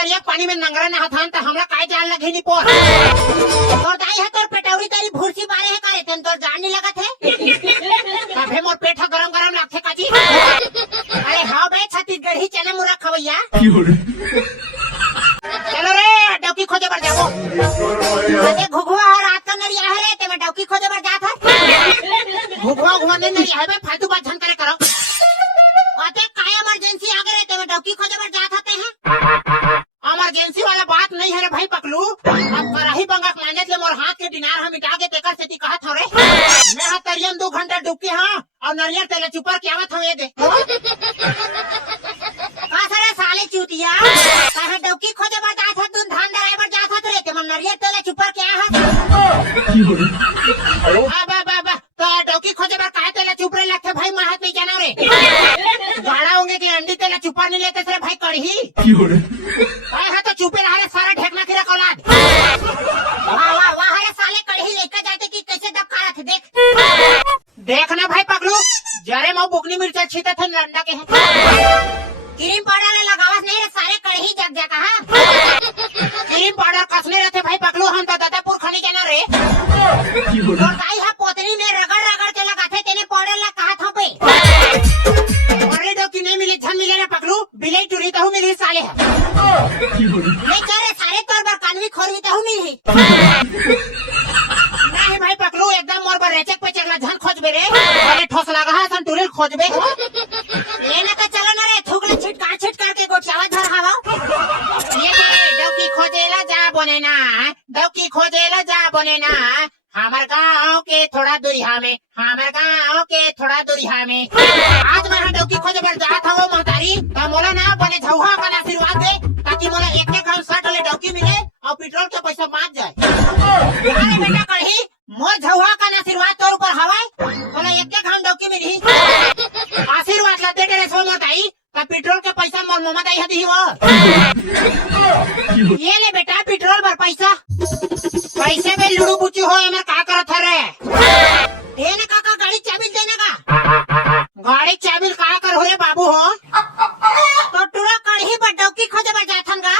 तरिया पानी में नंगरा नहाथान तो हमरा काय जान लगे नी पोर तोर दाई है तोर पेटौरी तेरी भूसी बारे है करे तेन तोर जान नहीं लगत है तबे मोर पेट गरम गरम लागथे काजी। अरे हां बे छत्तीसगढ़ी चने मुरा खवैया चलो रे डौकी खोजे बर जाओ। अरे घुघुआ रात का नरिया है रे ते में डौकी खोजे बर जात है। घुघुआ घुमाने नरिया है बे फालतू बात झन करे करो। अते काय इमरजेंसी आ गए ते में डौकी खोजे बर जात हते हैं। इमरजेंसी वाला बात नहीं है रे भाई पकलू। अब कराही बंगा मांगत ले मोर हाथ के दिनार हम मिटा के तेकर सेती कहत हवे मैं हा तरियम 2 घंटा डुबके हां और नरियर तेले चुपर के आवत हवे दे का सरे साले चूतिया कहे डौकी खोजे बर जात है तू धान ड्राइवर जात है रे ते मन नरियर तेले चुपर के आ है तो डौकी खोजे बर काहे तेले चुपरे लगथे भाई महत नहीं जाना रे गाड़ा होंगे कि अंडी तेले चुपर नहीं लेते रे भाई कड़ही हां तो चुपे रहा रे सारा ढेकना की औलाद। वाह वाह वाह रे साले कड़ही लेकर जाते कि कैसे दबका रखे देख देखना भाई पगलू जरे मऊ बुकनी मिर्चा छीते थे लंडा के क्रीम पाउडर लगावस नहीं रे सारे कड़ही जग जा कहा क्रीम पाउडर कसने रहते भाई पगलू हम तो दादापुर खनी जाना रे और गाई है पोतरी में रगड़ रगड़ के लगाते तेने पाउडर ला कहा था पे अरे दो कि नहीं मिले झन मिले रे पगलू बिले टुरी तो मिली साले है नहीं करे सारे तोर बर कानवी खोरवी तो मिली नहीं भाई पकलू एकदम मोर पर रेचक पे चगला झन खोजबे रे अरे ठोस लगा है सन टुरिल खोजबे लेना तो चलो ना रे थुगले छिटकार के गोचावा धर हवा ये डौकी खोजेला जा बने ना डौकी खोजेला जा बने ना हमार गाँव के थोड़ा दूरिया में हमार गाँव के थोड़ा दूरिया में आज मैं डौकी खोजे बर जात हूँ महतारी तो मोला ना बने झौहा का आशीर्वाद दे ताकि मोला एक गाँव 60 वाले डौकी मिले और पेट्रोल के पैसा बाँच जाए। अरे बेटा कहीं मोर झौहा का आशीर्वाद तोर ऊपर हवाई मोला एक गाँव डौकी मिली आशीर्वाद ला दे के रेसो महतारी तो पेट्रोल के पैसा मोर मोमा दाई हदी वो ये ले बेटा पेट्रोल पर पैसा पैसे में लुड़ू बुच्चू हो मैं का करत रे देने का गाड़ी चाबी देने का गाड़ी चाबी का कर हो रे बाबू हो तो टूरा कड़ही पर डौकी खोजे बर जाथन का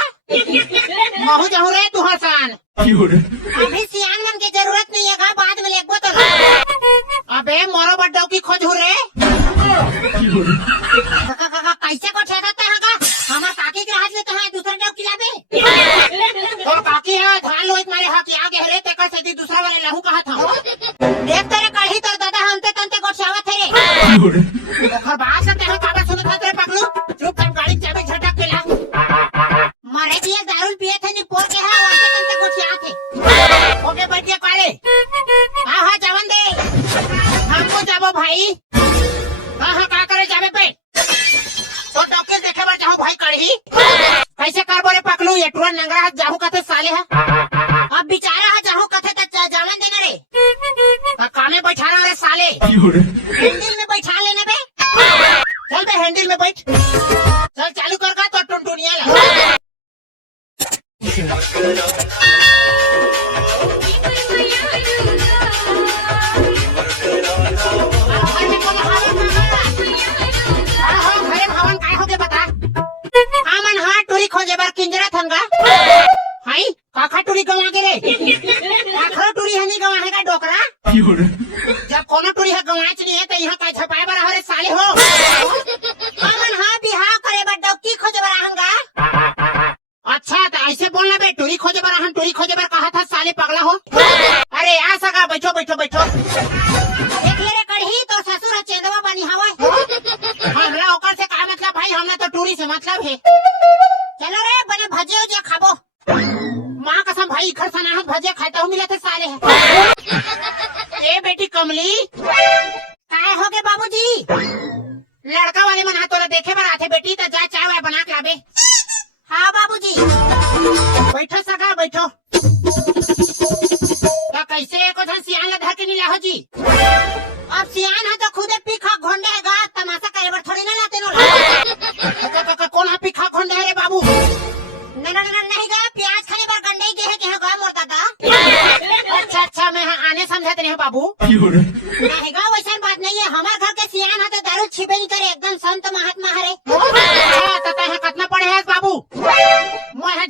महू जाहू रे तू हसन अभी सियान मन की जरूरत नहीं है का बाद में लेगबो तो अबे मोरो बर डौकी खोजू रे कैसे को ठेकाता है का हमार काकी के हाथ में तो है दूसरा डौकी लाबे तो काकी है धान लोहित मारे हा कि आगे हरे ते कर से दूसरा वाले लहू कहा था देख तेरे कढ़ी तो दादा हमते तंते को चावत है रे ओखर बात से ते काबा सुनत तेरे पगलू चुप कर गाड़ी चाबी झटक के ला मारे दिए दारू पिए थे नि पोर के है वाते तंते को चावत है ओके बढ़िया काले हां हां जवन दे हमको जाबो भाई हां का करे जाबे पे तो डॉक्टर देखे बर जाओ भाई कढ़ी कैसे कर बोले पकलू ये टुरन नंगरा जाहू कथे साले है अब बेचारा है जाहू कथे त जावन देना रे काने बैठा रहा रे साले हैंडल में बैठा लेने बे चल बे हैंडल में बैठ चल चालू कर का तो टुनटुनिया ला खोजे बार किंजरा थनगा हाई काखा टूरी गवा के रे आखरो टूरी हनी गवा है का डोकरा जब कोनो टूरी है गवाच नहीं है तो यहां का छपाए बर हरे साले हो हमन हां बिहाव करे बर डौकी खोजे बर आहंगा अच्छा तो ऐसे बोलना बे टूरी खोजे बर हम टूरी खोजे बर कहा था साले पगला हो अरे आ सका बैठो बैठो बैठो देख ले रे कढ़ी तो ससुर चेंदवा बनी हवा हमरा ओकर से का मतलब भाई हमने तो टूरी से मतलब है चलो रे बने भजे हो जा खाबो माँ कसम भाई घर सनाहत भजे खाता हूँ मिले थे साले है ए बेटी कमली काय हो गए बाबूजी लड़का वाले मन हाथ देखे बर आथे बेटी तो जा चाय वाय बना के लाबे हाँ बाबूजी बैठो सगा बैठो तो कैसे एको धन सियान ला धर के नहीं लाहो जी अब सियान है तो खुदे पीखा घोंडे है गा तमाशा करे बर थोड़ी ना लाते नो कौन है पीखा घोंडे है रे बाबू नहीं गा प्याज खाने पर गंडे के है के गा मोर दादा अच्छा मैं आने समझाते नहीं बाबू नहीं गा वैसा बात नहीं है हमारे घर के सियान है तो दारू छिपे नहीं करे एकदम संत महात्मा हरे कतना पड़े है बाबू मैं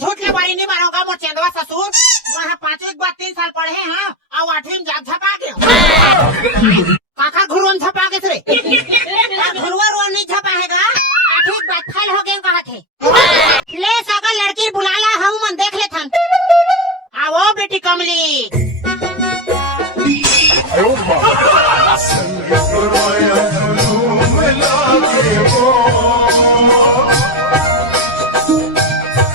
काका घुरुआ झपा के रे घुरुआ रुआ नहीं झपा हैगा ठीक बात फैल हो गए कहा थे ले सगा लड़की बुला ला हम मन देख ले थन आओ बेटी कमली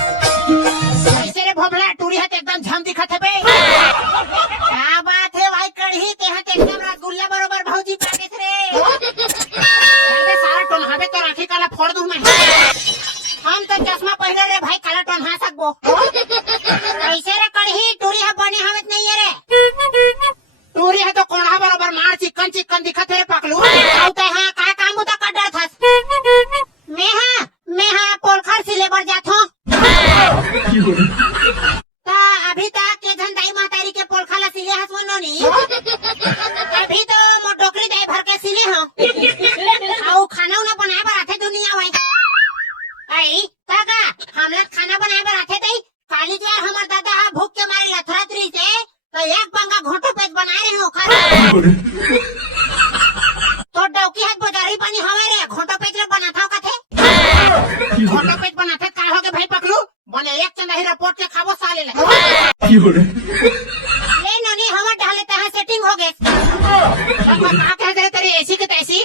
कैसे रे भोबला टूरी हाथ एकदम झम दिखत है बे क्या बात है भाई कढ़ी ते हाथ एकदम रसगुल्ला बरोबर भौजी पाके रे अरे सारा टोन हवे तो राखी काला फोड़ दूं मैं हम तो चश्मा पहने रे भाई काला टोन हा सकबो कैसे रे कढ़ी टूरी हा बने हवत नहीं है रे टूरी है तो कोणा बरोबर मार चिकन चिकन दिखत है रे पकलू आउते हां का काम होता कडर थस मैं हां पोलखर सिले बर जाथो ता अभी तक के जन दाई मातारी के पोलखा ला सिले हस वनो नी अभी तो मो डोकरी दाई भर के सिले हूं आउ खाना उना बनाए बर आथे दुनिया वई आई ताका हमला खाना बनाए बर आथे तई काली ज्वार हमर दादा हा भूख के मारे लथरातरी से तो एक बंगा घोटो पेट बनाए रहे हो खा तो डौकी हाथ बाजारी पानी हवे रे घोटो पेट ले बनाथा कथे घोटो पेट बनाथे का होगे भाई पकलू बने एक चंदा ही रिपोर्ट के खाबो साले ले ननी हमर ढाले तहा सेटिंग हो गए का कह दे तेरी ऐसी के तैसी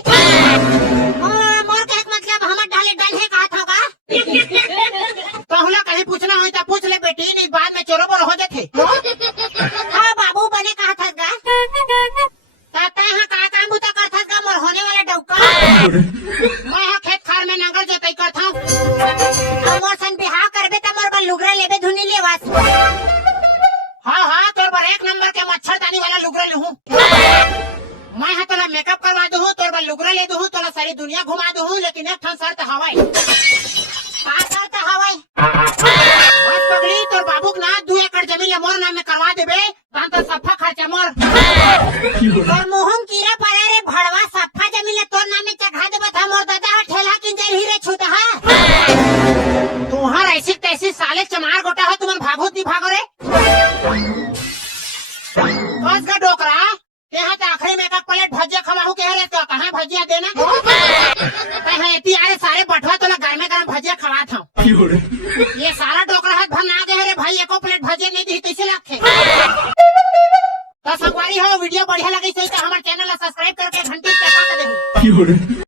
मोर के मतलब हमर ढाले डल है का था का कहला कहीं पूछना होई त पूछ ले बेटी नहीं बाद में चोरो बोल हो जाथे हां बाबू बने कहा था गा ताता हां का काम बुता करथस गा मोर होने वाला डौका मैं हां खेत खार में नांगर जोतई करथा मोर सन बिहाव करबे त मोर बल लुगरा लेबे धुनी लेवास हां तोर पर एक नंबर के मच्छरदानी वाला लुगरा लूं मैं हां तोला मेकअप करवा दूं तोर बल लुगरा ले दूं तोला सारी दुनिया घुमा दूं लेकिन एक ठन शर्त हवाई का शर्त हवाई बस पगली तोर बाबूक ना 2 एकड़ जमीन ले मोर नाम में करवा देबे तान तो सफा खर्चा मोर और मोहम कीरा परे रे भड़वा सफा जमीन ले तोर नाम में चढ़ा देबे था मोर दादा ठेला किंजर ही रे छुतहा तुहार ऐसी तैसी साले चमार गोटा हो तुमन भागोत नहीं भागो रे बस का डोकरा यहाँ तो आखिरी में एक प्लेट भजिया खवाहू के रे तो कहाँ भजिया देना कहाँ इतनी अरे सारे बटवा तो घर में गरम भजिया खवा था ये सारा डोकरा हाथ भर ना गए रे भाई एको प्लेट भजिया नहीं दी कैसे लाखे तो संगवारी हो वीडियो बढ़िया लगी सही तो हमारे चैनल सब्सक्राइब करके घंटी पे दबा के देबू